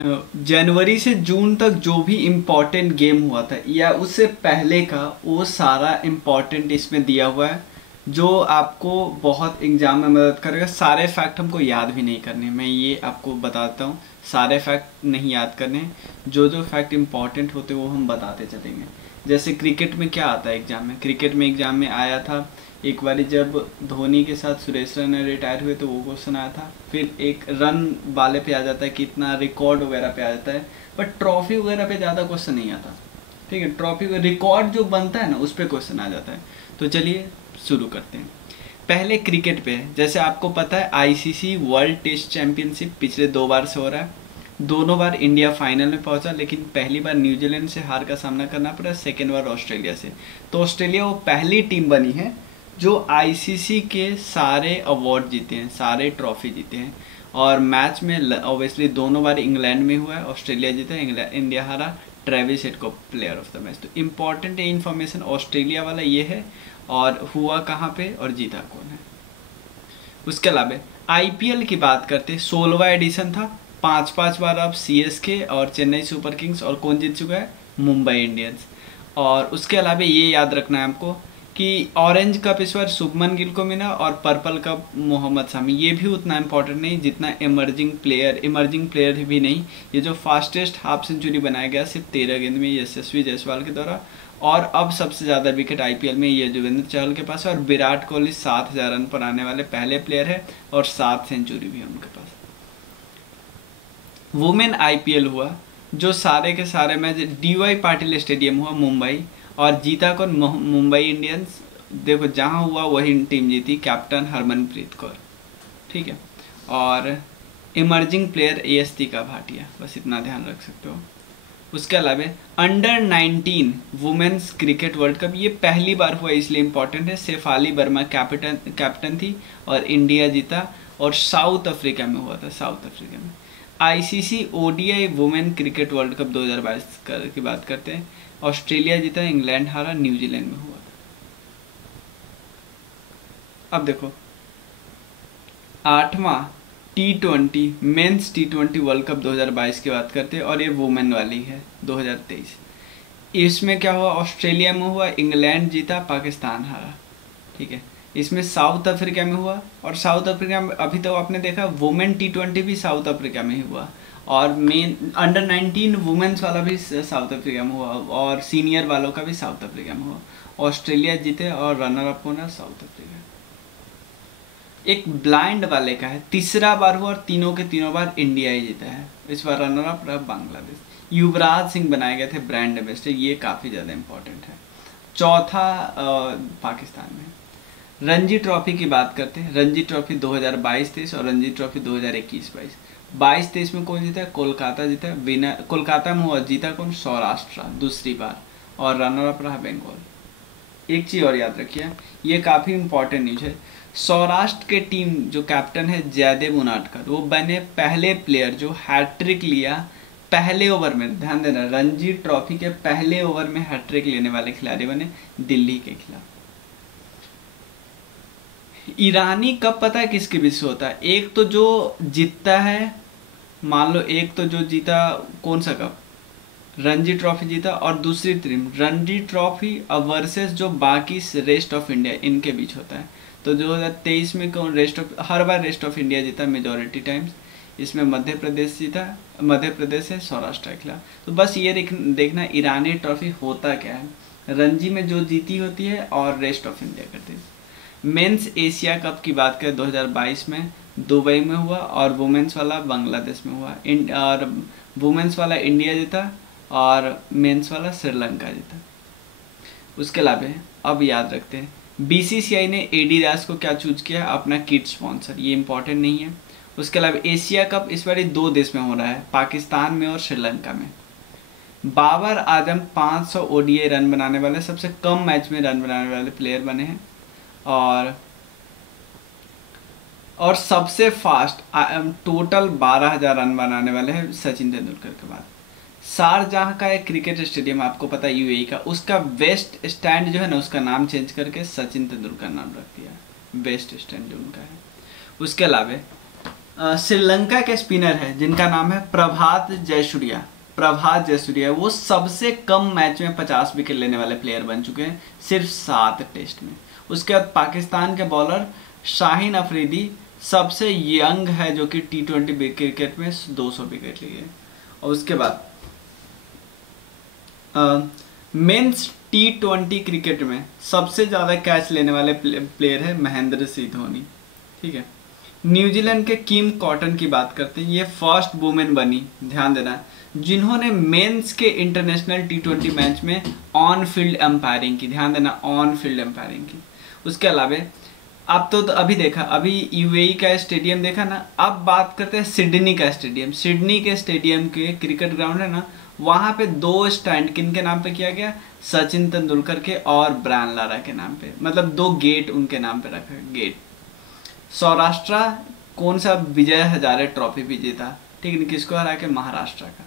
जनवरी से जून तक जो भी इम्पोर्टेंट गेम हुआ था या उससे पहले का, वो सारा इम्पोर्टेंट इसमें दिया हुआ है, जो आपको बहुत एग्जाम में मदद करेगा। सारे फैक्ट हमको याद भी नहीं करने, मैं ये आपको बताता हूँ, सारे फैक्ट नहीं याद करने, जो जो फैक्ट इम्पोर्टेंट होते वो हम बताते चलेंगे। जैसे क्रिकेट में क्या आता है एग्जाम में, क्रिकेट में एग्जाम में आया था एक बारी जब धोनी के साथ सुरेश रैना रिटायर हुए तो वो क्वेश्चन आया था। फिर एक रन वाले पे आ जाता है, कितना रिकॉर्ड वगैरह पे आ जाता है, बट ट्रॉफी वगैरह पे ज़्यादा क्वेश्चन नहीं आता। ठीक है, ट्रॉफी रिकॉर्ड जो बनता है ना उस पर क्वेश्चन आ जाता है। तो चलिए शुरू करते हैं। पहले क्रिकेट पे, जैसे आपको पता है आईसीसी वर्ल्ड टेस्ट चैंपियनशिप पिछले 2 बार से हो रहा है। दोनों बार इंडिया फाइनल में पहुंचा, लेकिन पहली बार न्यूजीलैंड से हार का सामना करना पड़ा, सेकेंड बार ऑस्ट्रेलिया से। तो ऑस्ट्रेलिया वो पहली टीम बनी है जो आईसीसी के सारे अवार्ड जीते हैं, सारे ट्रॉफी जीते हैं। और मैच में ऑब्वियसली दोनों बार इंग्लैंड में हुआ है, ऑस्ट्रेलिया जीता, इंडिया हारा। ट्रेविस हेड को प्लेयर ऑफ द मैच। तो इम्पॉर्टेंट है इन्फॉर्मेशन, ऑस्ट्रेलिया वाला ये है, और हुआ कहाँ पे और जीता कौन है। उसके अलावा आईपीएल की बात करते, 16वां एडिशन था, 5-5 बार अब सीएसके और चेन्नई सुपर किंग्स, और कौन जीत चुका है, मुंबई इंडियंस। और उसके अलावा ये याद रखना है आपको कि ऑरेंज कप इस बार शुभमन गिल को मिला और पर्पल कप मोहम्मद शामी। ये भी उतना इम्पोर्टेंट नहीं जितना इमर्जिंग प्लेयर भी नहीं। ये जो फास्टेस्ट हाफ सेंचुरी बनाया गया सिर्फ 13 गेंद में यशस्वी जायसवाल के द्वारा, और अब सबसे ज़्यादा विकेट आईपीएल में ये युजवेंद्र चहल के पास है, और विराट कोहली 7000 रन पर आने वाले पहले प्लेयर है, और 7 सेंचुरी भी है उनके पास। वुमेन आईपीएल हुआ, जो सारे के सारे मैच डीवाई पाटिल स्टेडियम हुआ मुंबई, और जीता कौन, मुंबई इंडियंस। देखो जहां हुआ वही टीम जीती, कैप्टन हरमनप्रीत कौर। ठीक है, और इमर्जिंग प्लेयर एएसटी भाटिया, बस इतना ध्यान रख सकते हो। उसके अलावा under 19 women's cricket world cup, ये पहली बार हुआ इसलिए इम्पोर्टेंट है। शेफाली वर्मा कैप्टन थी और इंडिया जीता, और साउथ अफ्रीका में हुआ था, साउथ अफ्रीका में। ICC ODI women cricket world cup 2022 की बात करते हैं, ऑस्ट्रेलिया जीता, इंग्लैंड हारा, न्यूजीलैंड में हुआ था। अब देखो 8वां T20 mains T20 world cup 2022 की बात करते हैं, और ये वुमेन वाली है 2023। इसमें क्या हुआ, ऑस्ट्रेलिया में हुआ, इंग्लैंड जीता, पाकिस्तान हारा। ठीक है, इसमें साउथ अफ्रीका में हुआ, और साउथ अफ्रीका में अभी तो आपने देखा वुमेन T20 भी साउथ अफ्रीका में ही हुआ, और मेन अंडर 19 वुमेन्स वाला भी साउथ अफ्रीका में हुआ, और सीनियर वालों का भी साउथ अफ्रीका में हुआ। ऑस्ट्रेलिया जीते और रनर अप होना साउथ अफ्रीका। एक ब्लाइंड वाले का है, तीसरा बार हुआ और तीनों के तीनों बार इंडिया ही जीता है। इस बार रनर अप रहा बांग्लादेश। युवराज सिंह बनाए गए थे ब्रांड एम्बेसडर, ये काफ़ी ज़्यादा इंपॉर्टेंट है। चौथा पाकिस्तान में। रणजी ट्रॉफी की बात करते हैं, रणजी ट्रॉफी 2022-23 और रणजी ट्रॉफी 2021-22। 22-23 में कौन जीता है, कोलकाता जीता है। विनर कोलकाता में हुआ, जीता कौन, सौराष्ट्र दूसरी बार, और रनर अप रहा बंगाल। एक चीज़ और याद रखिए, ये काफ़ी इंपॉर्टेंट न्यूज है। सौराष्ट्र के टीम जो कैप्टन है जयदेव उनाडकर, वो बने पहले प्लेयर जो हैट्रिक लिया पहले ओवर में। ध्यान देना, रणजी ट्रॉफी के पहले ओवर में हैट्रिक लेने वाले खिलाड़ी बने दिल्ली के खिलाफ। ईरानी कप पता है किसके बीच से होता है, एक तो जो जीतता है, मान लो एक तो जो जीता कौन सा कप, रणजी ट्रॉफी जीता, और दूसरी टीम रणजी ट्रॉफी वर्सेस जो बाकी रेस्ट ऑफ इंडिया, इनके बीच होता है। तो 2023 में कौन हर बार रेस्ट ऑफ इंडिया जीता मेजॉरिटी टाइम्स। इसमें मध्य प्रदेश जीता, मध्य प्रदेश है सौराष्ट्र के खिलाफ। तो बस ये देखना ईरानी ट्रॉफी होता क्या है, रणजी में जो जीती होती है और रेस्ट ऑफ इंडिया करती है। मेंस एशिया कप की बात करें 2022 में दुबई में हुआ, और वुमेन्स वाला बांग्लादेश में हुआ। और वुमेन्स वाला इंडिया जीता और मेंस वाला श्रीलंका जीता। उसके अलावा अब याद रखते हैं, बीसीसीआई ने एडिडास को क्या चूज किया, अपना किट स्पॉन्सर, ये इंपॉर्टेंट नहीं है। उसके अलावा एशिया कप इस बार 2 देश में हो रहा है, पाकिस्तान में और श्रीलंका में। बाबर आजम 500 ओडीआई रन बनाने वाले, सबसे कम मैच में रन बनाने वाले प्लेयर बने हैं। और सबसे फास्ट टोटल 12,000 रन बनाने वाले हैं सचिन तेंदुलकर के बाद। शारजाह का एक क्रिकेट स्टेडियम आपको पता है यूएई का, उसका वेस्ट स्टैंड जो है ना, उसका नाम चेंज करके सचिन तेंदुलकर नाम रख दिया, वेस्ट स्टैंड जो उनका है। उसके अलावा श्रीलंका के स्पिनर है जिनका नाम है प्रभात जयसूर्या। प्रभात जयसूर्या वो सबसे कम मैच में 50 विकेट लेने वाले प्लेयर बन चुके हैं, सिर्फ 7 टेस्ट में। उसके बाद पाकिस्तान के बॉलर शाहीन अफरीदी सबसे यंग है जो कि T20 क्रिकेट में 200 विकेट लिए। और उसके बाद मेंस T20 क्रिकेट में सबसे ज़्यादा कैच लेने वाले प्लेयर है महेंद्र सिंह धोनी। ठीक है, न्यूजीलैंड के किम कॉटन की बात करते हैं, ये फर्स्ट वुमेन बनी, ध्यान देना, जिन्होंने मेंस के इंटरनेशनल T20 मैच में ऑन फील्ड एम्पायरिंग की, ध्यान देना, ऑन फील्ड एम्पायरिंग की। उसके अलावा आप तो अभी देखा, अभी यूएई का स्टेडियम देखा ना, अब बात करते हैं सिडनी का स्टेडियम। सिडनी के स्टेडियम के क्रिकेट ग्राउंड है ना, वहाँ पे 2 स्टैंड किन के नाम पे किया गया, सचिन तेंदुलकर के और ब्रायन लारा के नाम पे, मतलब 2 गेट उनके नाम पे रखा है, गेट। सौराष्ट्र कौन सा विजय हजारे ट्रॉफी भी जीता, ठीक है, किसको हरा के, महाराष्ट्र का।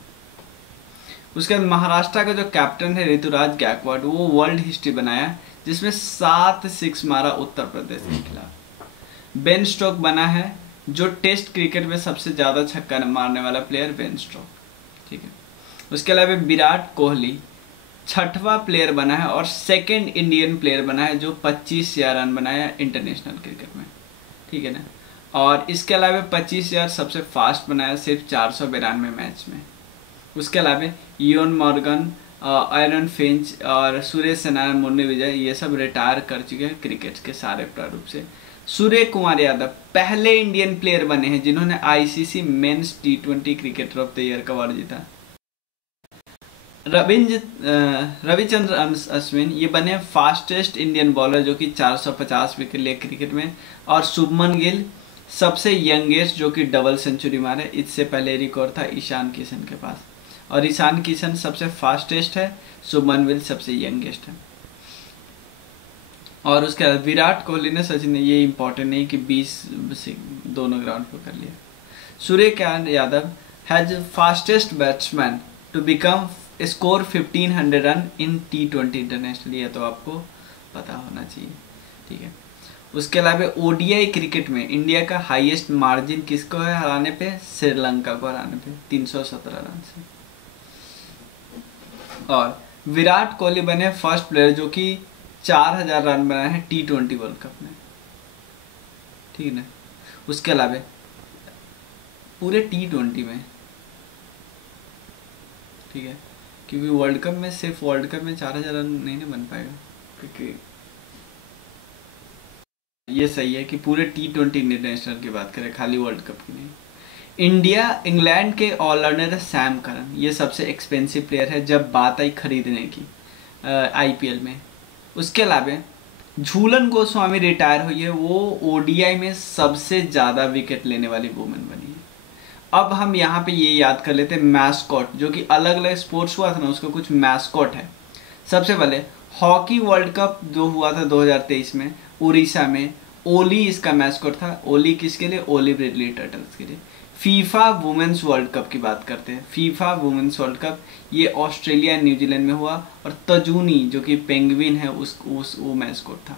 उसके बाद महाराष्ट्र का जो कैप्टन है ऋतुराज गायकवाड़, वो वर्ल्ड हिस्ट्री बनाया जिसमें 7 6 मारा उत्तर प्रदेश के खिलाफ। बेन स्टोक बना है जो टेस्ट क्रिकेट में सबसे ज़्यादा छक्का मारने वाला प्लेयर, बेन स्टोक। ठीक है, उसके अलावा विराट कोहली 6वां प्लेयर बना है और सेकंड इंडियन प्लेयर बना है जो 25,000 रन बनाया इंटरनेशनल क्रिकेट में। ठीक है ना, और इसके अलावा 25,000 सबसे फास्ट बनाया सिर्फ 492 मैच में। उसके अलावा इयोन मॉर्गन, आयरन फिंच और सुरेश रैना, मुन्नी विजय, ये सब रिटायर कर चुके हैं क्रिकेट के सारे प्रारूप से। सूर्य कुमार यादव पहले इंडियन प्लेयर बने हैं जिन्होंने ICC men's T20 cricketer of the year का अवार्ड जीता। रविचंद्र अश्विन ये बने फास्टेस्ट इंडियन बॉलर जो कि 450 विकेट लिए क्रिकेट में। और शुभमन गिल सबसे यंगेस्ट जो कि डबल सेंचुरी मारे, इससे पहले रिकॉर्ड था ईशान किशन के पास, और ईशान किशन सबसे फास्टेस्ट है, शुभमन गिल सबसे यंगेस्ट है। और उसके बाद विराट कोहली ने, सचिन ने, ये इंपॉर्टेंट नहीं कि 20 दोनों ग्राउंड पर कर लिया। Suryakant Yadav has fastest batsman to become score 1500 run in T20 international, ये तो आपको पता होना चाहिए। ठीक है, उसके अलावा ओडीआई क्रिकेट में इंडिया का हाईएस्ट मार्जिन किसको है हराने पे, श्रीलंका को हराने पे 317 रन से। और विराट कोहली बने फर्स्ट प्लेयर जो कि 4000 रन बनाए हैं T20 वर्ल्ड कप में। ठीक है ना, उसके अलावा पूरे T20 में, ठीक है, क्योंकि वर्ल्ड कप में, सिर्फ वर्ल्ड कप में 4000 रन नहीं ना बन पाएगा, क्योंकि ये सही है कि पूरे T20 इंटरनेशनल की बात करें, खाली वर्ल्ड कप की नहीं। इंडिया इंग्लैंड के ऑलराउंडर सैम करन, ये सबसे एक्सपेंसिव प्लेयर है जब बात आई खरीदने की आईपीएल में। उसके अलावा झूलन गोस्वामी रिटायर हुई है, वो ओडीआई में सबसे ज़्यादा विकेट लेने वाली वुमेन बनी है। अब हम यहाँ पे ये याद कर लेते हैं मैस्कॉट, जो कि अलग अलग स्पोर्ट्स हुआ था ना, उसका कुछ मैस्कॉट है। सबसे पहले हॉकी वर्ल्ड कप जो हुआ था 2023 में उड़ीसा में, ओली इसका मैस्कॉट था। ओली किसके लिए, ओलिव रिडले टर्टल्स के लिए। फीफा वुमेन्स वर्ल्ड कप की बात करते हैं, फीफा वुमेन्स वर्ल्ड कप ये ऑस्ट्रेलिया न्यूजीलैंड में हुआ, और तजूनी जो कि पेंगुइन है वो मैस्कॉट था।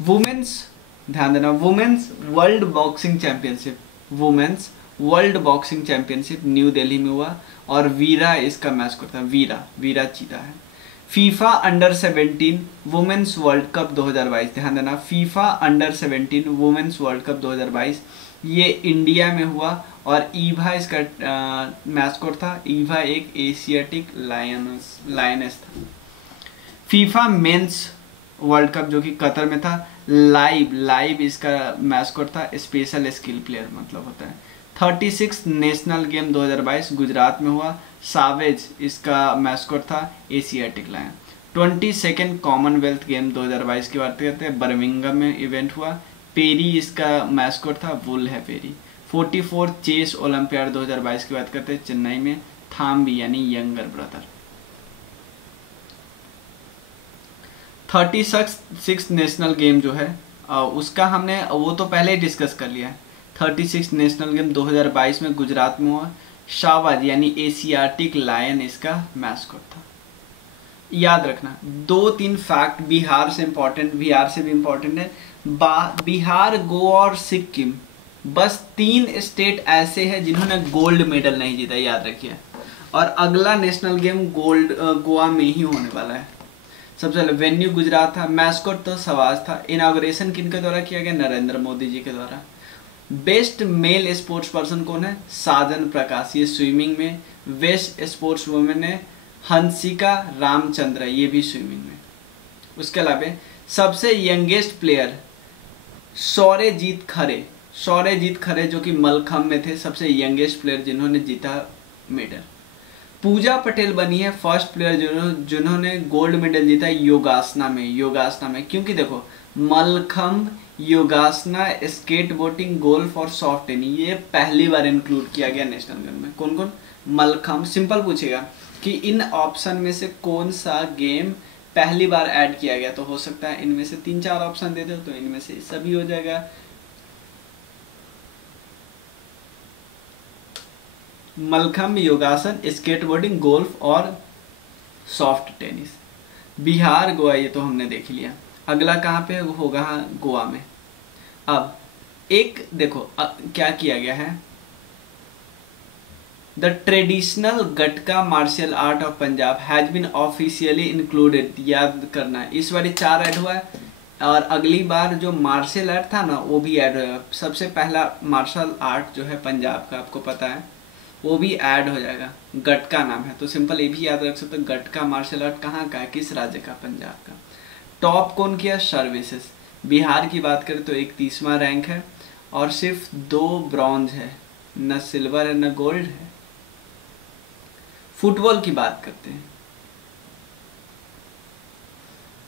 वुमेन्स, ध्यान देना, women's world boxing championship, women's world boxing championship new Delhi में हुआ, और वीरा इसका मैस्कॉट था, वीरा चीता है। FIFA under 17 women's world cup 2022, ध्यान देना, FIFA under 17 women's world cup 2022 ये इंडिया में हुआ, और ईवा इसका मैस्कॉट था। ईवा एक एशियाटिक लायनेस था। फीफा मेंस वर्ल्ड कप जो कि कतर में था, लाइव इसका मैस्कॉट था, स्पेशल स्किल प्लेयर मतलब होता है। 36 नेशनल गेम 2022 गुजरात में हुआ, सावेज इसका मैस्कॉट था, Asiatic lion. 22nd Commonwealth game 2022 की बात करते हैं, बर्मिंघम में इवेंट हुआ, पेरी इसका मैस्कॉट था, वुल है पेरी। 44 चेस ओलंपियाड 2022 की बात करते हैं, चेन्नई में, थाम्बी यानी यंगर ब्रदर। 36 नेशनल गेम जो है उसका हमने वो तो पहले ही डिस्कस कर लिया है। 36 नेशनल गेम 2022 में गुजरात में हुआ, शाबाज यानी एशियाटिक लायन इसका मैस्कॉट था। याद रखना 2-3 फैक्ट बिहार से भी इम्पोर्टेंट है। बिहार, गोवा और सिक्किम बस 3 स्टेट ऐसे हैं जिन्होंने गोल्ड मेडल नहीं जीता, याद रखिए। और अगला नेशनल गेम गोवा में ही होने वाला है। सबसे पहले वेन्यू गुजरात था, मैस्कोट तो सवाज था। इनाग्रेशन किनके द्वारा किया गया? नरेंद्र मोदी जी के द्वारा। बेस्ट मेल स्पोर्ट्स पर्सन कौन है? साजन प्रकाश, ये स्विमिंग में। बेस्ट स्पोर्ट्स वुमेन है हंसिका रामचंद्र, ये भी स्विमिंग में। उसके अलावा सबसे यंगेस्ट प्लेयर सौर्यजीत खरे, सौर्यजीत खरे जो कि मलखम्ब में थे, सबसे यंगेस्ट प्लेयर जिन्होंने जीता मेडल। पूजा पटेल बनी है फर्स्ट प्लेयर जिन्होंने गोल्ड मेडल जीता योगासना में, योगासना में। क्योंकि देखो मलखम्ब, योगासना, स्केट बोटिंग, गोल्फ और सॉफ्ट टेनिस ये पहली बार इंक्लूड किया गया नेशनल गेम में। कौन कौन? मलखम्ब। सिंपल पूछेगा कि इन ऑप्शन में से कौन सा गेम पहली बार ऐड किया गया, तो हो सकता है इनमें से 3-4 ऑप्शन दे दो तो इनमें से सभी हो जाएगा। मलखम्ब, योगासन, स्केटबोर्डिंग, गोल्फ और सॉफ्ट टेनिस। बिहार, गोवा ये तो हमने देख लिया। अगला कहाँ पे होगा? गोवा में। अब एक देखो क्या किया गया है, the traditional gatka martial art of Punjab has been officially included, याद करना है। इस बार 4 ऐड हुआ है और अगली बार जो मार्शल आर्ट था ना वो भी ऐड होगा। सबसे पहला मार्शल आर्ट जो है पंजाब का, आपको पता है, वो भी ऐड हो जाएगा। गटका नाम है, तो सिंपल ये भी याद रख सकते हो, गटका मार्शल आर्ट कहाँ का है, किस राज्य का? पंजाब का। टॉप कौन किया? सर्विसेज। बिहार की बात करें तो 31वां रैंक है और सिर्फ 2 ब्रॉन्ज है, न सिल्वर है न गोल्ड है। फुटबॉल की बात करते हैं।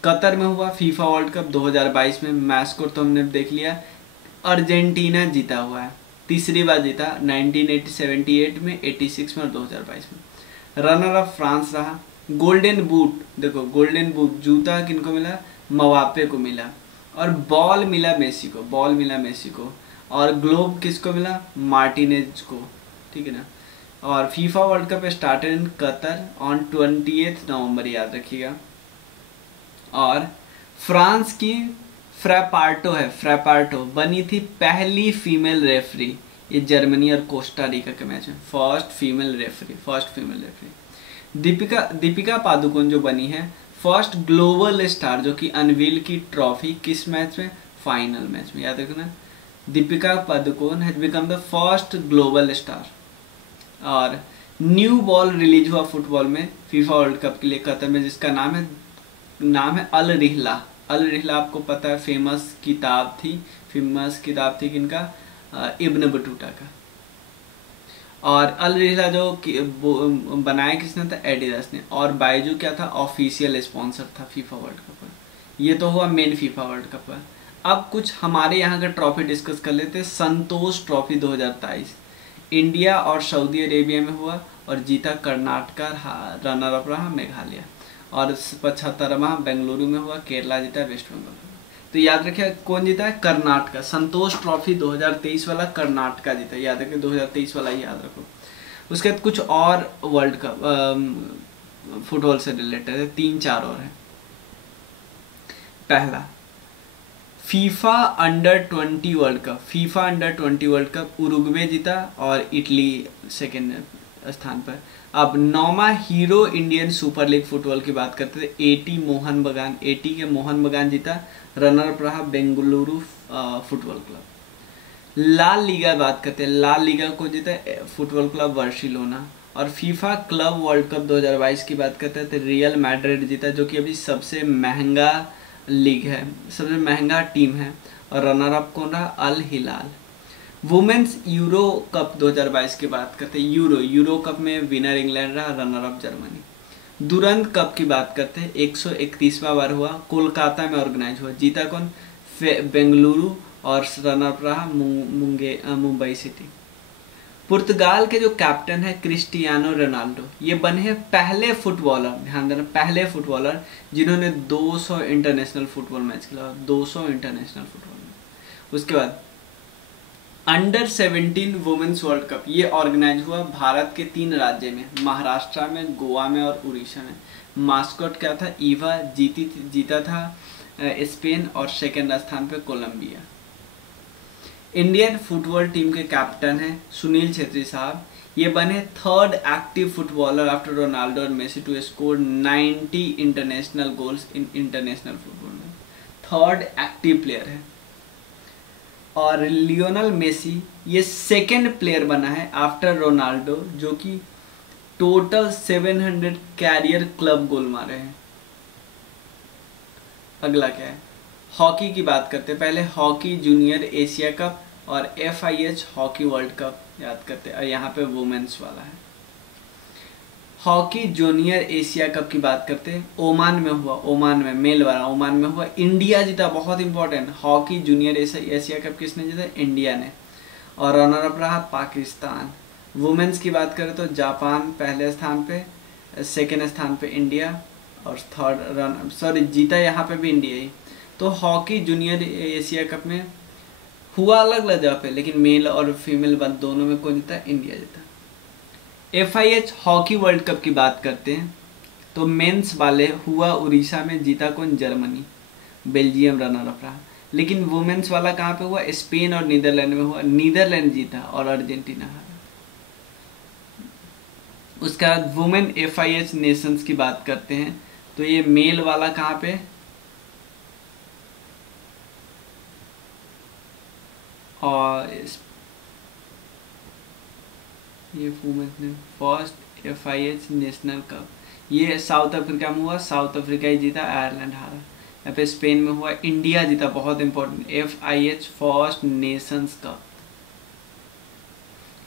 कतर में हुआ फीफा वर्ल्ड कप 2022 में, मैस्कोट तो हमने देख लिया। अर्जेंटीना जीता हुआ है, तीसरी बार जीता, 1978 में, 86 में और 2022 में। रनर अप फ्रांस रहा। गोल्डन बूट, देखो गोल्डन बूट जूता किनको मिला? मवापे को मिला। और बॉल मिला मेसी को, बॉल मिला मेसी को। और ग्लोब किसको मिला? मार्टिनेज को, ठीक है ना। और FIFA world cup started in Qatar on 20 नवंबर, याद रखिएगा। और फ्रांस की फ्रैपार्टो है, फ्रैपार्टो बनी थी पहली फीमेल रेफरी। ये जर्मनी और कोस्टा रिका के मैच में first female referee. Deepika Padukone जो बनी है फर्स्ट ग्लोबल स्टार, जो कि अनवील की ट्रॉफी किस मैच में? फाइनल मैच में, याद रखना। Deepika Padukone has become the first global star. और न्यू बॉल रिलीज हुआ फुटबॉल में फीफा वर्ल्ड कप के लिए कतर में, जिसका नाम है अल रिहला। अल रिहला आपको पता है फेमस किताब थी किनका? इब्न बटूता का। और अल रिहला जो बनाया किसने था? एडिडास ने। और बायजू क्या था? ऑफिशियल स्पॉन्सर था फीफा वर्ल्ड कप का। ये तो हुआ मेन फीफा वर्ल्ड कप का। अब कुछ हमारे यहाँ का ट्रॉफी डिस्कस कर लेते हैं। संतोष ट्रॉफी 2023 इंडिया और सऊदी अरेबिया में हुआ और जीता कर्नाटका, रनर अप रहा मेघालय। और 75वां बेंगलुरु में हुआ, केरला जीता, वेस्ट बंगाल। तो याद रखिए कौन जीता है? कर्नाटका। संतोष ट्रॉफी 2023 वाला कर्नाटका जीता, याद रखिए 2023 वाला ही याद रखो। उसके बाद कुछ और वर्ल्ड कप फुटबॉल से रिलेटेड है, 3-4 और है। पहला FIFA under 20 World Cup Uruguay जीता और इटली सेकेंड स्थान पर। अब 9वां Hero Indian Super League football की बात करते थे, एटी के मोहन बगान जीता, रनर अप रहा बेंगलुरु फुटबॉल क्लब। लाल लीगा बात करते हैं, लाल लीगा को जीता फुटबॉल क्लब बार्सिलोना। और फीफा क्लब वर्ल्ड कप 2022 की बात करते हैं तो रियल मैड्रिड जीता, जो कि अभी सबसे महंगा लीग है, सबसे महंगा टीम है। और रनर अप कौन रहा? अल हिलाल। वुमेन्स यूरो कप 2022 की बात करते हैं, यूरो कप में विनर इंग्लैंड रहा, रनर अप जर्मनी। दुरंत कप की बात करते हैं, 131वां बार हुआ, कोलकाता में ऑर्गेनाइज हुआ, जीता कौन? बेंगलुरु। और रनर अप रहा मुंबई सिटी। पुर्तगाल के जो कैप्टन है क्रिस्टियानो रोनाल्डो, ये बने हैं पहले फुटबॉलर, ध्यान देना, पहले फुटबॉलर जिन्होंने 200 इंटरनेशनल फुटबॉल मैच खेला, 200 इंटरनेशनल फुटबॉल। उसके बाद अंडर 17 वुमेन्स वर्ल्ड कप, ये ऑर्गेनाइज हुआ भारत के 3 राज्य में, महाराष्ट्र में, गोवा में और उड़ीसा में। मास्कॉट क्या था? ईवा। जीता था स्पेन और सेकेंड स्थान पे कोलंबिया। इंडियन फुटबॉल टीम के कैप्टन हैं सुनील छेत्री साहब। ये बने third active footballer after Ronaldo और Messi to score 90 international goals in international football में। थर्ड एक्टिव प्लेयर है। और लियोनल मेसी ये सेकंड प्लेयर बना है आफ्टर रोनाल्डो जो कि टोटल 700 कैरियर क्लब गोल मारे हैं। अगला क्या है, हॉकी की बात करते हैं। पहले हॉकी जूनियर एशिया कप और FIH हॉकी वर्ल्ड कप याद करते हैं, और यहाँ पे वुमेन्स वाला है। हॉकी जूनियर एशिया कप की बात करते हैं, ओमान में हुआ, ओमान में मेल वाला ओमान में हुआ, इंडिया जीता, बहुत important. Hockey junior Asia cup किसने जीता? इंडिया ने। और रनर अप रहा पाकिस्तान। वुमेन्स की बात करें तो जापान पहले स्थान पे, सेकेंड स्थान पे इंडिया, और थर्ड जीता यहाँ पे भी इंडिया ही। तो हॉकी जूनियर एशिया कप में हुआ अलग अलग जगह पे, लेकिन मेल और फीमेल दोनों में कौन जीता? इंडिया जीता। FIH हॉकी वर्ल्ड कप की बात करते हैं तो मेंस वाले हुआ उड़ीसा में, जीता कौन? जर्मनी। बेल्जियम रनर अप रहा। लेकिन वुमेन्स वाला कहाँ पे हुआ? स्पेन और नीदरलैंड में हुआ, नीदरलैंड जीता और अर्जेंटीना हारा। उसके बाद वुमेन FIH नेशंस की बात करते हैं तो ये मेल वाला कहाँ पे? और ये वुमेन्स ने फर्स्ट FIH नेशनल कप, ये साउथ अफ्रीका में हुआ, साउथ अफ्रीका ही जीता, आयरलैंड हारा। यहाँ पे स्पेन में हुआ, इंडिया जीता, बहुत important, FIH first Nations cup.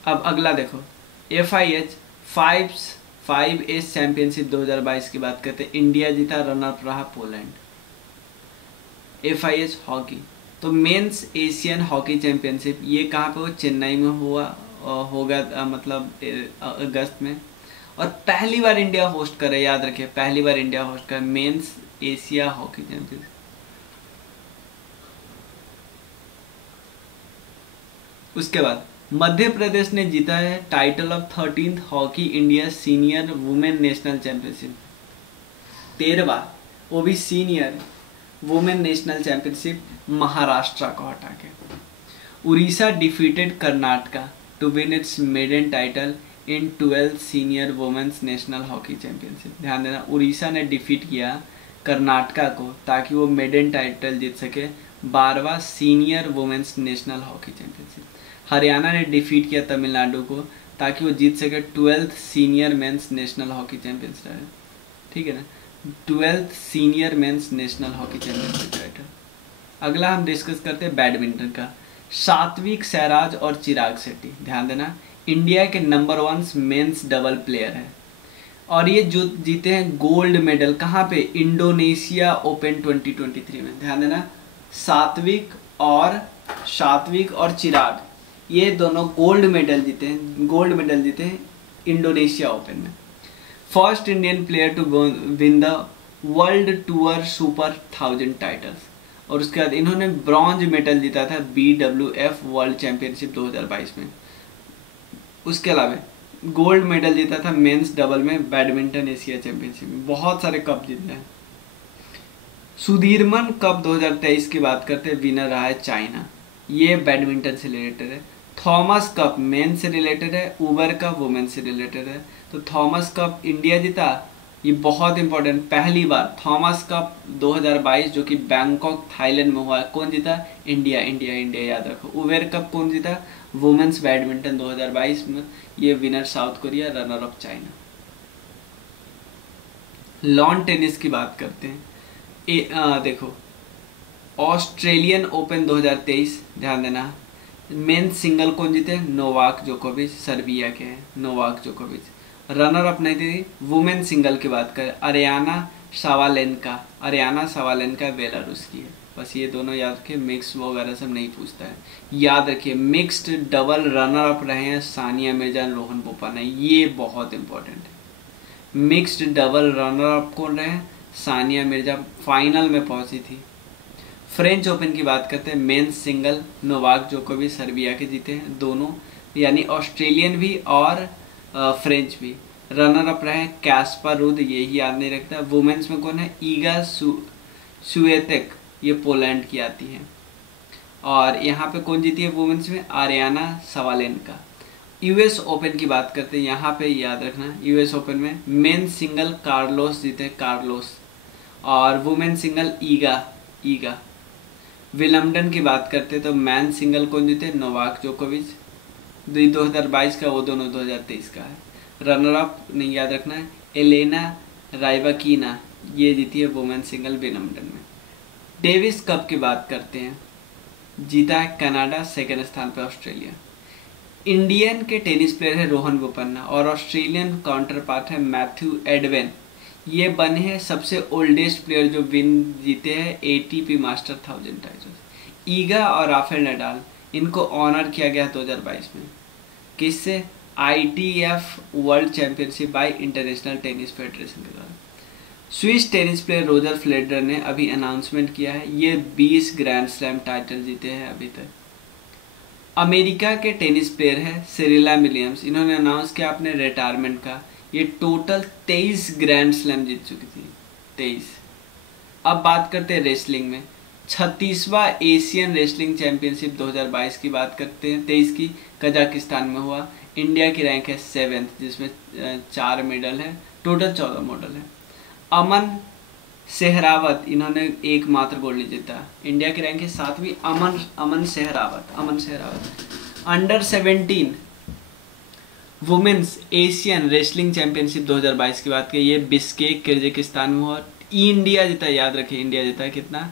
अब अगला देखो, FIH 5S चैंपियनशिप 2022 की बात करते हैं, इंडिया जीता, रनर अप रहा पोलैंड। FIH हॉकी तो मेंस एशियन हॉकी चैंपियनशिप, ये कहाँ पे हुआ? चेन्नई में हुआ, होगा मतलब अगस्त में। और पहली बार इंडिया होस्ट करे, याद रखिए पहली बार इंडिया होस्ट करे मेंस एशिया हॉकी चैंपियनशिप। उसके बाद मध्य प्रदेश ने जीता है title of 13th Hockey India Senior Women National Championship, 13वां, वो भी Senior Women National Championship, Maharashtra को हटा के। Orissa defeated Karnataka to win its maiden title in 12th Senior Women's National Hockey Championship. ध्यान देना, उड़ीसा ने डिफीट किया कर्नाटका को ताकि वो मेडन टाइटल जीत सके, 12वां Senior Women's National Hockey Championship. Haryana ने डिफीट किया तमिलनाडु को ताकि वो जीत सके 12th senior mains national Hockey championship, ठीक है ना, 12th senior mains national Hockey championship title. अगला हम डिस्कस करते हैं बैडमिंटन का। सात्विक साईराज और चिराग शेट्टी, ध्यान देना, इंडिया के नंबर 1 मेंस डबल प्लेयर है, और ये जो जीते हैं गोल्ड मेडल कहाँ पे? इंडोनेशिया ओपन 2023 में। ध्यान देना, सात्विक और चिराग ये दोनों गोल्ड मेडल जीते हैं इंडोनेशिया ओपन में। First Indian player to win the world tour super 1000 titles, और उसके बाद इन्होंने ब्रॉन्ज मेडल जीता था BWF वर्ल्ड चैंपियनशिप 2022 में। उसके अलावा गोल्ड मेडल जीता था मेंस डबल में बैडमिंटन एशिया चैंपियनशिप में। बहुत सारे कप जीते हैं। सुधीरमन कप 2023 की बात करते हैं, विनर रहा है चाइना, ये बैडमिंटन से रिलेटेड है। थॉमस कप मेन से रिलेटेड है, उबर कप वुमेन से रिलेटेड है। तो थॉमस कप इंडिया जीता, ये बहुत इंपॉर्टेंट, पहली बार थॉमस कप 2022 जो कि बैंकॉक थाईलैंड में हुआ है, कौन जीता? इंडिया, याद रखो। उबेर कप कौन जीता? वुमेन्स बैडमिंटन 2022 में, ये winner south Korea, runner up China. Lawn tennis की बात करते हैं, देखो ऑस्ट्रेलियन ओपन 2023, ध्यान देना, मेन सिंगल कौन जीते? नोवाक जोकोविच, सर्बिया के हैं नोवाक जोकोविच। रनर अप नहीं थी। वुमेन सिंगल की बात करें, अरियाना सावालेनका बेलारूस की है। बस ये दोनों याद रखिए, मिक्स वगैरह सब नहीं पूछता है। याद रखिए मिक्स्ड डबल रनर अप रहे हैं सानिया मिर्जा, रोहन बोपन्ना, ये बहुत इंपॉर्टेंट है। मिक्स्ड डबल रनर अप कौन रहे हैं? सानिया मिर्जा फाइनल में पहुंची थी। फ्रेंच ओपन की बात करते हैं, मेंस सिंगल नोवाक जोकोविच सर्बिया के जीते हैं दोनों, यानी ऑस्ट्रेलियन भी और फ्रेंच भी। रनर अप रहे हैं कैस्पर रुद, यही याद नहीं रखता। वुमेन्स में कौन है? ईगा स्विएतेक, ये पोलैंड की आती है। और यहाँ पे कौन जीती है वुमेन्स में, आर्याना सवालेंका। यूएस ओपन की बात करते हैं, यहाँ पे याद रखना यूएस ओपन में मेन सिंगल कार्लोस जीते, कार्लोस, और वुमेन सिंगल ईगा। विलम्बडन की बात करते तो मैन सिंगल कौन जीते, नोवाक जोकोविच, 2022 का, वो दोनों 2023 का है। रनर अप नहीं याद रखना है, एलेना राइबाकीना, ये जीती है वुमेन सिंगल विलम्बडन में। डेविस कप की बात करते हैं, जीता है कनाडा, सेकंड स्थान पे ऑस्ट्रेलिया। इंडियन के टेनिस प्लेयर है रोहन बोपन्ना और ऑस्ट्रेलियन काउंटर पार्ट है मैथ्यू एडवेन। ये बने हैं सबसे ओल्डेस्ट प्लेयर जो विन जीते हैं एटीपी मास्टर 1000 टाइटल्स। ईगा और राफेल नडाल, इनको ऑनर किया गया 2022 में, किससे, ITF world championship bye international tennis federation के द्वारा। Swiss tennis player Roger Federer ने अभी अनाउंसमेंट किया है, ये 20 ग्रैंड स्लैम टाइटल जीते हैं अभी तक। अमेरिका के टेनिस प्लेयर है सेरेना विलियम्स, इन्होंने अनाउंस किया अपने रिटायरमेंट का, ये टोटल 23 ग्रैंड स्लैम जीत चुकी थी, 23। अब बात करते हैं रेसलिंग में, 36वां एशियन रेसलिंग चैंपियनशिप 2022 की बात करते हैं, 23 की कजाकिस्तान में हुआ। इंडिया की रैंक है 7th, जिसमें 4 मेडल है, टोटल 14 मेडल है। अमन सेहरावत, इन्होंने एकमात्र गोल्ड नहीं जीता, इंडिया की रैंक है 7वीं। Aman Sehrawat under 17 Women's Asian wrestling Championship 2022 की बात की, ये बिस्केक किर्गिस्तान में हुआ। इंडिया जीता, याद रखिए इंडिया जीता है कितना,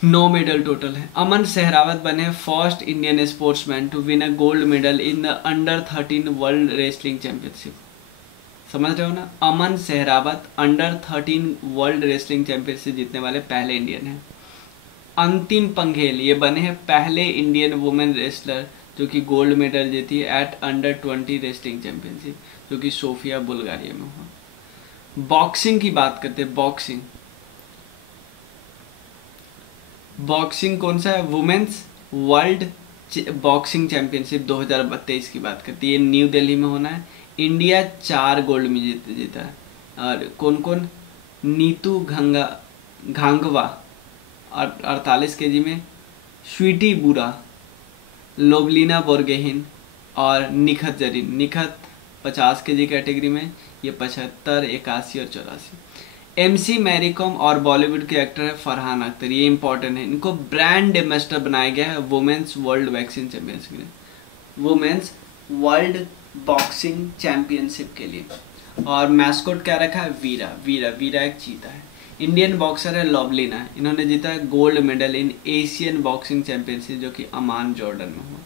9 मेडल टोटल है। अमन सेहरावत बने first Indian sportsman to win a gold medal in the under 13 World Wrestling Championship. समझ रहे हो ना, Aman Sehrawat under 13 World Wrestling Championship जीतने वाले पहले इंडियन हैं। अंतिम पंघेल, ये बने हैं पहले इंडियन वुमेन रेसलर जो कि गोल्ड मेडल जीती है एट अंडर 20 रेसलिंग चैंपियनशिप, जो कि सोफिया बुल्गारिया में हुआ। बॉक्सिंग की बात करते हैं, बॉक्सिंग कौन सा है, वुमेन्स वर्ल्ड बॉक्सिंग चैंपियनशिप 2023 की बात करती है, ये न्यू दिल्ली में होना है। इंडिया 4 गोल्ड में जीता है, और कौन कौन, नीतू घांगवा 48 kg में, स्वीटी बुरा, लोबलिना बोर्गेहिन और निखत जरीन। निखत 50 kg कैटेगरी में, ये 75, 81 और 84। MC मैरी कॉम और बॉलीवुड के एक्टर है फरहान अख्तर, ये इंपॉर्टेंट है, इनको ब्रांड एम्बेसडर बनाया गया है वुमेन्स वर्ल्ड बॉक्सिंग चैंपियनशिप के लिए, वुमेन्स वर्ल्ड बॉक्सिंग चैंपियनशिप के लिए। और मैस्कॉट क्या रखा है, वीरा एक चीता है। इंडियन बॉक्सर है लोबलिना, इन्होंने जीता है गोल्ड मेडल इन एशियन बॉक्सिंग चैंपियनशिप जो कि अमान जॉर्डन में हुआ।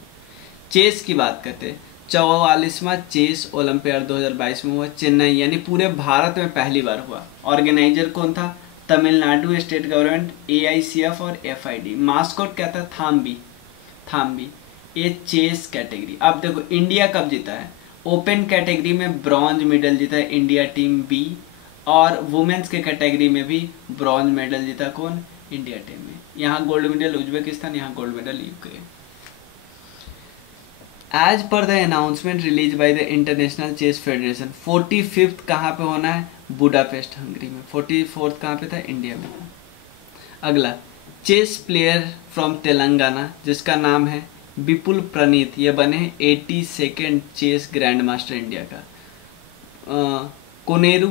चेस की बात करते हैं, 44वां चेस ओलंपियाड 2022 में हुआ चेन्नई, यानी पूरे भारत में पहली बार हुआ। ऑर्गेनाइजर कौन था, तमिलनाडु स्टेट गवर्नमेंट, AICF और FID। मास्कॉट क्या था, थाम्बी। ये चेस कैटेगरी। अब देखो इंडिया कब जीता है, ओपन कैटेगरी में ब्रॉन्ज मेडल जीता है इंडिया टीम B, और वुमेन्स के कैटेगरी में भी ब्रॉन्ज मेडल जीता कौन, इंडिया टीम में। यहाँ गोल्ड मेडल उज्बेकिस्तान, यहाँ gold medal UK। As per the announcement release by the international chess federation, 45th कहाँ पे होना है, बुडापेस्ट हंगरी में। 44th कहाँ पे था, इंडिया में था। अगला चेस प्लेयर फ्रॉम तेलंगाना जिसका नाम है विपुल प्रणीत, ये बने 82nd chess grand master India का। कोनेरू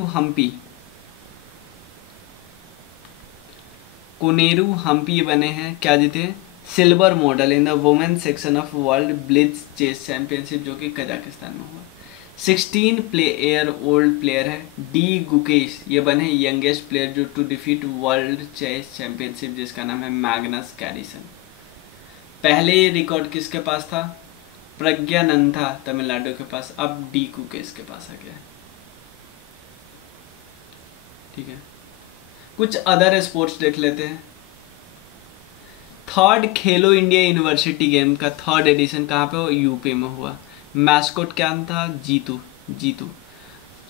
हम्पी बने हैं, क्या जीते, silver medal in the women section of world blitz chess championship जो कि कजाकिस्तान में हुआ। 16 ओल्ड प्लेयर है डी गुकेश, ये बने यंगेस्ट प्लेयर जो to defeat world chess championship जिसका नाम है मैग्नस कैरिसन। पहले ये रिकॉर्ड किसके पास था, प्रज्ञानंदा तमिलनाडु के पास, अब डी गुकेश के पास आ गया। ठीक है, कुछ अदर स्पोर्ट्स देख लेते हैं। 3rd खेलो इंडिया यूनिवर्सिटी गेम का 3rd एडिशन कहाँ पे हो, यूपी में हुआ। मैस्कॉट क्या था, जीतू।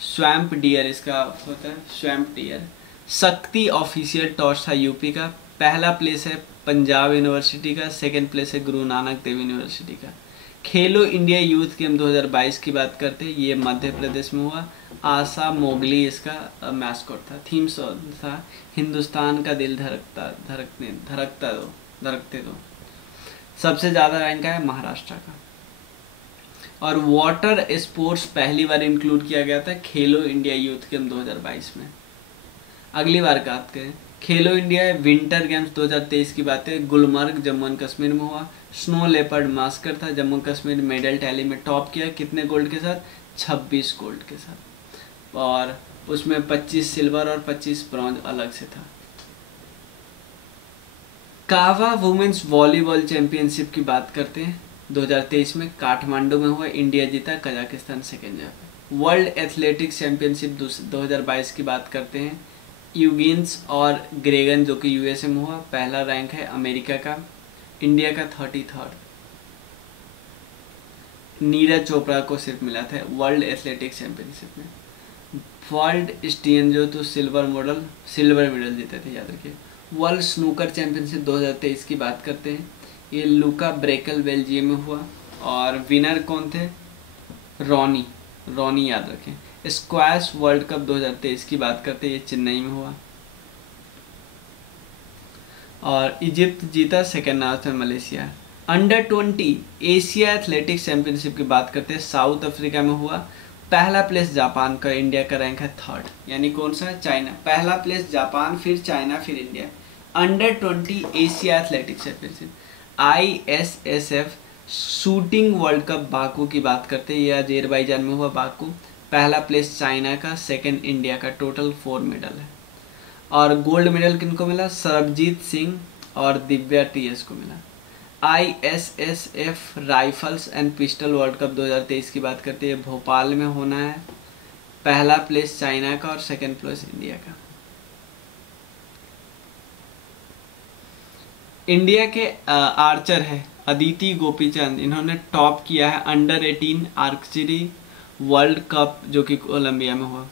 स्वैम्प डियर इसका होता है, स्वैम्प डियर। शक्ति ऑफिशियल टॉर्च था यूपी का। पहला प्लेस है पंजाब यूनिवर्सिटी का, सेकंड प्लेस है गुरु नानक देव यूनिवर्सिटी का। खेलो इंडिया यूथ गेम 2022 की बात करते हैं, ये मध्य प्रदेश में हुआ। आशा मोगली इसका मैस्कॉट था। थीम सॉन्ग था हिंदुस्तान का दिल धड़कता दो। दरकते तो। सबसे ज़्यादा रैंक है महाराष्ट्र का। और वाटर स्पोर्ट्स पहली बार इंक्लूड किया गया था खेलो इंडिया यूथ गेम 2022 में। अगली बार बात करें खेलो इंडिया विंटर गेम्स 2023 की बात है, गुलमर्ग जम्मू एंड कश्मीर में हुआ। स्नो लेपर्ड मास्कर था, जम्मू कश्मीर मेडल टैली में टॉप किया, कितने गोल्ड के साथ? 26 गोल्ड के साथ, और उसमें 25 सिल्वर और 25 ब्रॉन्ज अलग से था। कावा वुमेन्स वॉलीबॉल चैंपियनशिप की बात करते हैं 2023 में काठमांडू में हुआ, इंडिया जीता, कजाकिस्तान सेकेंड जगह पे। वर्ल्ड एथलेटिक्स चैंपियनशिप 2022 की बात करते हैं, यूगिन्स और ग्रेगन जो कि यूएसए में हुआ, पहला रैंक है अमेरिका का, इंडिया का 33rd। नीरज चोपड़ा को सिर्फ मिला था वर्ल्ड एथलेटिक्स चैंपियनशिप में। वर्ल्ड स्टीन जो तो सिल्वर मेडल जीते थे, याद रखिए। वर्ल्ड स्नूकर चैंपियनशिप 2023 की बात करते हैं, ये लुका ब्रेकल बेल्जियम में हुआ, और विनर कौन थे? रॉनी याद रखें। स्क्वैश वर्ल्ड कप 2023 की बात करते हैं, ये चेन्नई में हुआ, और इजिप्ट जीता, सेकेंड नाथ में Malaysia. Under 20 Asia athletics championship की बात करते हैं, साउथ अफ्रीका में हुआ, पहला प्लेस जापान का, इंडिया का रैंक है 3rd, यानी कौन सा? चाइना। पहला प्लेस जापान, फिर चाइना, फिर India. Under 20 Asia athletics championship. ISSF shooting world cup Baku की बात करते हैं, यह अजरबैजान में हुआ बाकू, पहला प्लेस चाइना का, सेकंड इंडिया का, टोटल 4 मेडल है। और गोल्ड मेडल किनको मिला? सरबजीत सिंह और दिव्या TS को मिला। ISSF rifles and pistol world cup 2023 की बात करते हैं, भोपाल में होना है, पहला प्लेस चाइना का और सेकंड प्लेस इंडिया का। इंडिया के आर्चर है अदिति गोपीचंद, इन्होंने टॉप किया है अंडर 18 आर्चरी वर्ल्ड कप जो कि कोलंबिया में हुआ।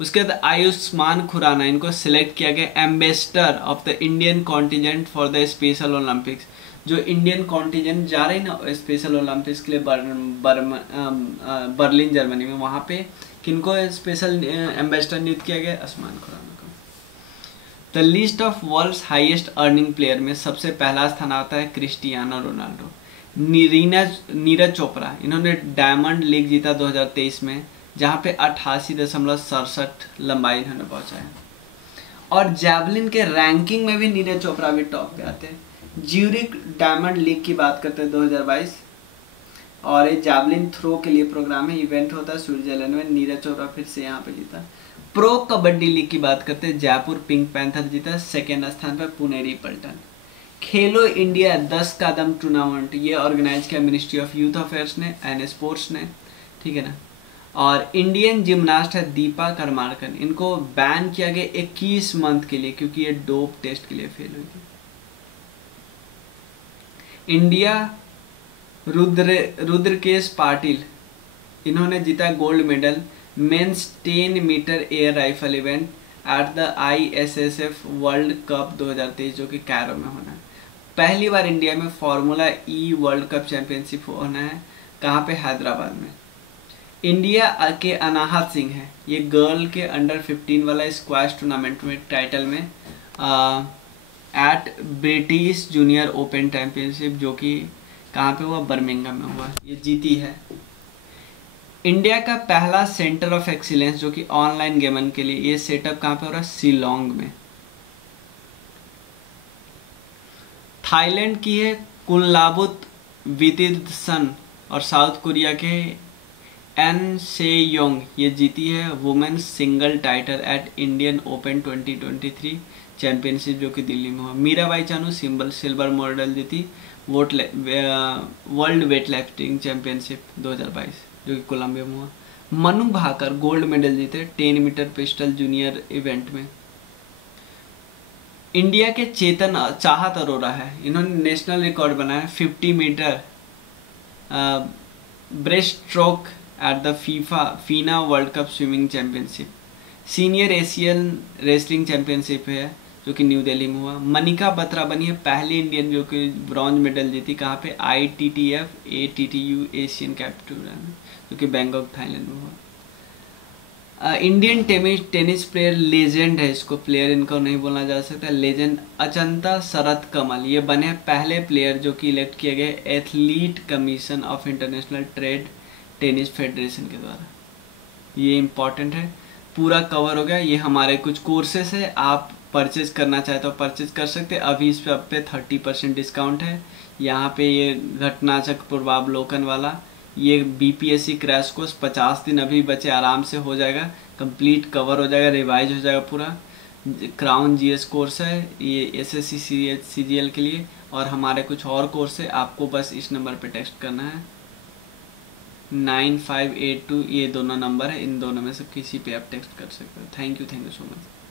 उसके बाद आयुष्मान खुराना, इनको सिलेक्ट किया गया ambassador of the Indian contingent for the special Olympics. जो इंडियन कॉन्टिजेंट जा रही ना स्पेशल ओलंपिक्स के लिए बर्लिन जर्मनी में, वहाँ पे किनको स्पेशल एम्बेसडर नियुक्त किया गया? आयुष्मान खुराना को। The list of world's highest earning player में सबसे पहला स्थान आता है क्रिस्टियानो रोनाल्डो। नीरज चोपड़ा, इन्होंने डायमंड लीग जीता 2023 में, जहाँ पे 88.67 लंबाई इन्होंने पहुँचाया। और जैवलिन के रैंकिंग में भी नीरज चोपड़ा भी टॉप पे आते हैं। ज्यूरिक डायमंड लीग की बात करते हैं 2022, और ये जैवलिन थ्रो के लिए प्रोग्राम है, इवेंट होता है स्विट्जरलैंड में, नीरज चोपड़ा फिर से यहाँ पे जीता। प्रो कबड्डी लीग की बात करते हैं, जयपुर पिंक पैंथर जीता, सेकेंड स्थान पर पुनेरी पल्टन। खेलो इंडिया 10 कदम टूर्नामेंट, ये ऑर्गेनाइज किया मिनिस्ट्री ऑफ यूथ अफेयर्स ने एंड स्पोर्ट्स ने, ठीक है ना। और इंडियन जिम्नास्ट है दीपा करमारकर, इनको बैन किया गया 21 मंथ के लिए, क्योंकि ये डोप टेस्ट के लिए फेल हुई थी। इंडिया रुद्रकेश पाटिल, इन्होंने जीता gold medal men's 10 meter air rifle event at the ISSF world cup 2023 जो कि कैरो में होना है। पहली बार इंडिया में formula E world cup championship होना है, कहाँ पे? हैदराबाद में। इंडिया के अनाहत सिंह है, ये गर्ल के अंडर 15 वाला स्क्वैश टूर्नामेंट में टाइटल में at British junior open championship जो कि कहाँ पे हुआ? बर्मिंघम में हुआ, ये जीती है। इंडिया का पहला सेंटर ऑफ एक्सीलेंस जो कि ऑनलाइन गेमिंग के लिए, ये सेटअप कहाँ पे हो रहा है? शिलोंग में। थाईलैंड की है कुनलाबुत वितिदसन, और साउथ कोरिया के एन सेयोंग, ये जीती है women's single title at Indian open 2023 championship जो कि दिल्ली में हुआ। मीराबाई चानू सिल्वर मेडल जीती वर्ल्ड वेट लिफ्टिंग चैंपियनशिप 2022 जो कि कोलंबिया में हुआ। मनु भाकर गोल्ड मेडल जीते 10 मीटर पिस्टल जूनियर इवेंट में। इंडिया के चेतन चाहत अरोरा है, इन्होंने नेशनल रिकॉर्ड बनाया 50 meter breast stroke at the FINA world cup swimming championship. Senior Asian wrestling championship है जो कि न्यू दिल्ली में हुआ। मनिका बत्रा बनी है पहली इंडियन जो कि ब्रॉन्ज मेडल जीती, कहाँ पे? ITTF ATTU एशियन कैप्टूर में जो कि बैंकॉक थाईलैंड में हुआ। इंडियन टेनिस प्लेयर लेजेंड है, इसको प्लेयर इनको नहीं बोलना जा सकता, लेजेंड अजंता शरत कमल, ये बने पहले प्लेयर जो कि इलेक्ट किए गए athlete commission of international trade tennis federation के द्वारा। ये इम्पॉर्टेंट है। पूरा कवर हो गया। ये हमारे कुछ कोर्सेस है, आप परचेज करना चाहे तो परचेज कर सकते हैं। अभी इस पे 30% डिस्काउंट है। यहाँ पे ये घटनाचक पूर्वावलोकन वाला, ये बीपीएससी क्रैश कोर्स 50 दिन अभी बचे, आराम से हो जाएगा, कंप्लीट कवर हो जाएगा, रिवाइज हो जाएगा पूरा। क्राउन जीएस कोर्स है ये एसएससी सीजीएल के लिए, और हमारे कुछ और कोर्स है। आपको बस इस नंबर पे टेक्स्ट करना है 9582, ये दोनों नंबर है, इन दोनों में से किसी पे आप टेक्स्ट कर सकते हो। Thank you so much.